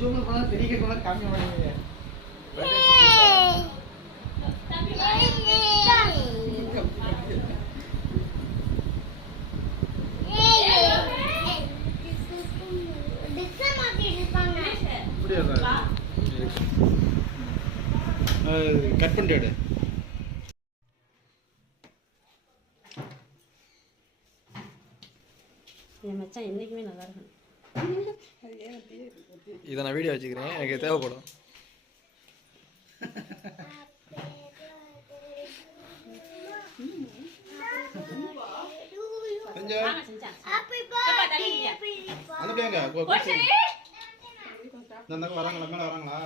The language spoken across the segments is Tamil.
ஜூம் போனா தெரிய கூட காமி பண்ணுவீங்க கட் பண்ணிட்டு என் மச்சான் என்றைக்குமே நல்லா இருக்கணும். இதை நான் வீடியோ வச்சுக்கிறேன். எனக்கு தேவைப்படும். வராங்களா? மேல வராங்களா?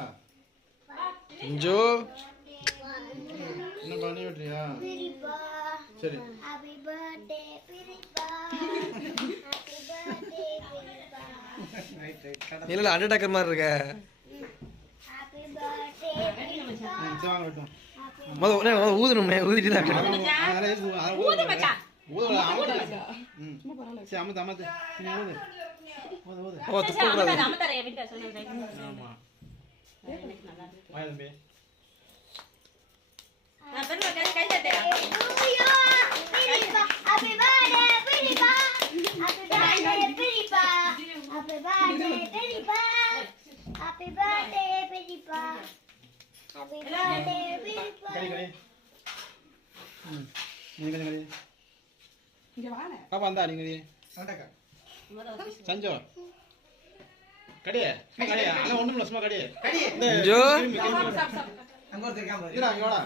கொஞ்சோ என்ன பண்ணி விட்டுறியா? சரி Happy birthday, Piripa. Happy birthday, Piripa. Right right கடை இல்லை அண்டர்டேக்கர் மாதிரி இருக்க Happy birthday, Piripa. ம், சரி வாங்க விட்டோம் முத உடனே முத ஊதணுமே ஊதிட்டு தான் அதெல்லாம் அதெல்லாம் எதுக்கு ஊ- அதெல்லாம் ஊத மச்சான். ஊத அமுத்து ம் சரி அமுத்து அமுத்து நீ ஊது ஊது ஊது ஓ துப்பக்கூடாது அமர்த்தார என் வீட்டுல சொன்னேன் ஆமா எனக்கு நல்லா இருக்கு வாயா தம்பி நான் பெருமை கை கை தட்டுறேன் To you, Piripa. Happy birthday, Piripa. Happy birthday, Piripa. Happy birthday, Piripa. Happy birthday, Piripa. Happy birthday, Piripa. கடி கடி ம் நீ கடி கடி பாப்பா அந்தா நீ கடி சஞ்சோ. கடியே கடியே ஒண்ணும் இல்ல சும்மா அங்க வாடா.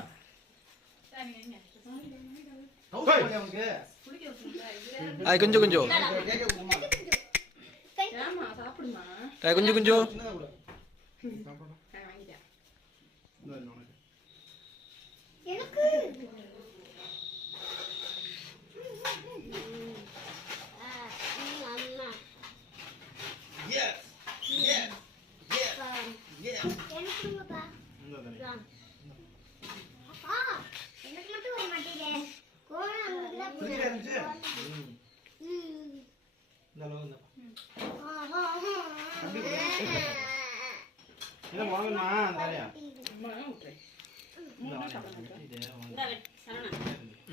அது கொஞ்சம் கொஞ்சம் கொஞ்சம் சின்னதா கொடு. சாப்பிடுடா. இந்தா இது உனக்கு. எனக்கு அம்மா Yes. Yes. Yes. Yes. எனக்கு கொடுங்கப்பா இந்தா தண்ணி. அப்பா எனக்கு மட்டும் வர மாட்டேங்குது கோணம் அவங்களுக்கு தான் குடிச்சிட்டா இருந்துச்சு? போடுறேன். ம். ம். இந்தா அளவு இந்தா. ஆஹா. இதை வாங்கணுமா? அந்த வேலையா? இந்தா வாங்க. வெட்டிட்டு வாங்க. இந்த வெட்- சரவணா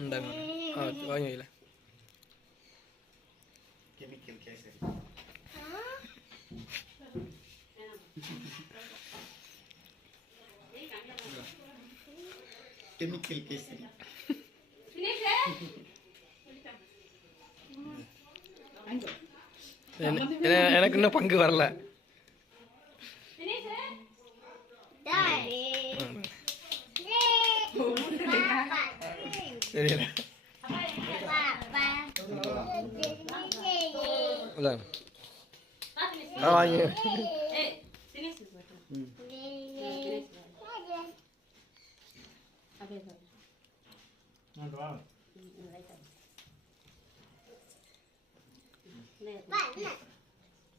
இந்தாங்க ஆ வாங்கி வைக்கல Chemical case. Chemical case. என்ன- என்ன- எனக்கு இன்னும் பங்கு வரல வா, என்ன?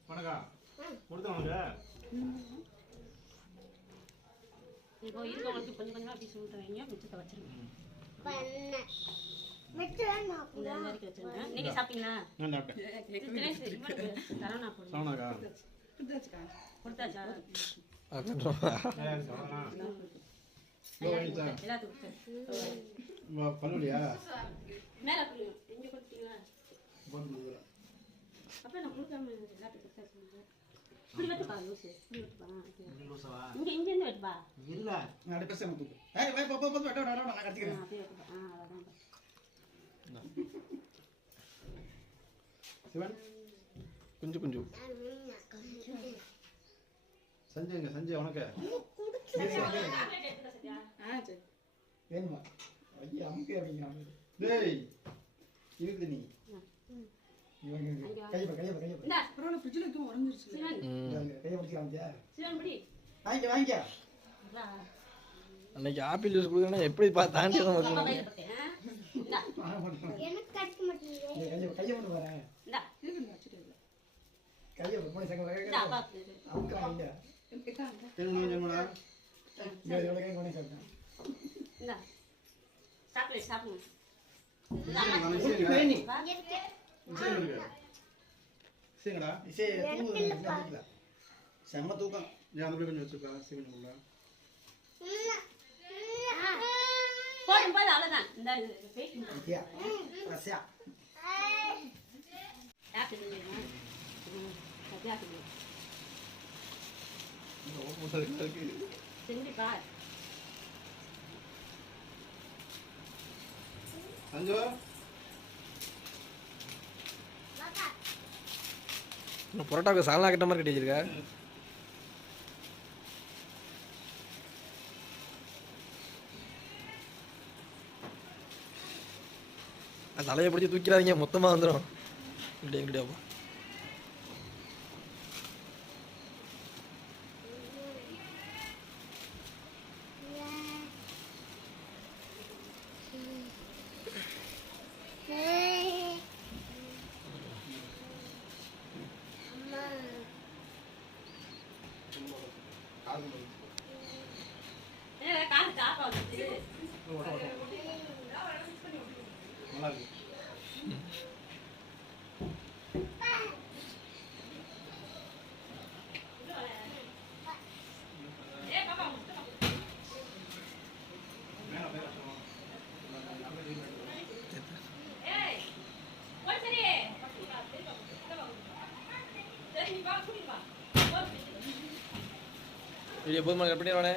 வணக்கம். கொடுத்தேன் உனக்கு? இப்போ இருக்கவங்களுக்கு கொஞ்சம் கொஞ்சமாக அப்படி சொல்லிட்டு வைங்க மிச்சத்தை வச்சிருங்க பண்ண. மிச்சம் வேணுமா? இந்த மாதிரி வச்சிருங்க. நீங்க சாப்பிட்டீங்களா? பல்லுவலியா? மேல எங்க கொடுத்தீங்களா. அப்ப நான் கொடுக்காம எல்லாத்துக்கும் கொடுத்தாச்சு இப்படி வெட்டுப்பா லூசு. இப்படி வெட்டுப்பா? இங்க இங்க இருந்து வெட்டுப்பா. இல்ல. நான் அப்படியே பேசாம தூக்கு. ஏய், வை, போ, போ, போ, வெட்ட, வெட்ட, சிவன், கொஞ்சம் கொஞ்சம் சஞ்சய் எங்க? சஞ்சய் உனக்கு? வேணுமா? ஐயா, அமுக்கு அப்படிங்க. டேய், இருக்குது நீ. இவங்க இருக்கு. கையை பாரு, கையை பாரு, கையை பிடிச்சு வாங்கிக்க, வாங்கிக்க. அன்னைக்கு ஆப்பிள் ஜூஸ் கொடுக்குறேன்னா எப்படி பா தாண்டி தான் பாப்பா வைக்கணும் கையில போட்டேன் இந்தா வாங்க, போட்டு. எனக்கு கிடைக்க மாட்டேங்குது இந்த கையை கையை மட்டும் பாரு. இந்தா கையை பாரு, போய் சங்க இந்தா அப்பா அமுக்கு வாங்கிக்க. தெரியுமா, தெரியுமாடா? இங்க எவ்வளவு கை கொண்டு சாப்பிட்டேன். இந்தா சாக்லேட் சாப்பிடுங்க நான் இசைங்க. வா இருக்கு இசை இருக்கு. இசைங்கடா. இசை தூங்குது, இசை அடிக்கல. செம்ம தூக்கம் அந்த கொஞ்சம் வச்சுப்பா சிவனுக்குள்ள போதும் போதும் இந்த புரோட்டாவுக்கு பரோட்டாவுக்கு சால்னா கட்ட மாதிரி கட்டி வச்சிருக்க? தலையை பிடிச்சி தூக்கிறாதீங்க மொத்தமாக வந்துடும் இப்படி எங்கிட்டயாப்பா வீடியோ போதுமா கட் பண்ணிடுவானே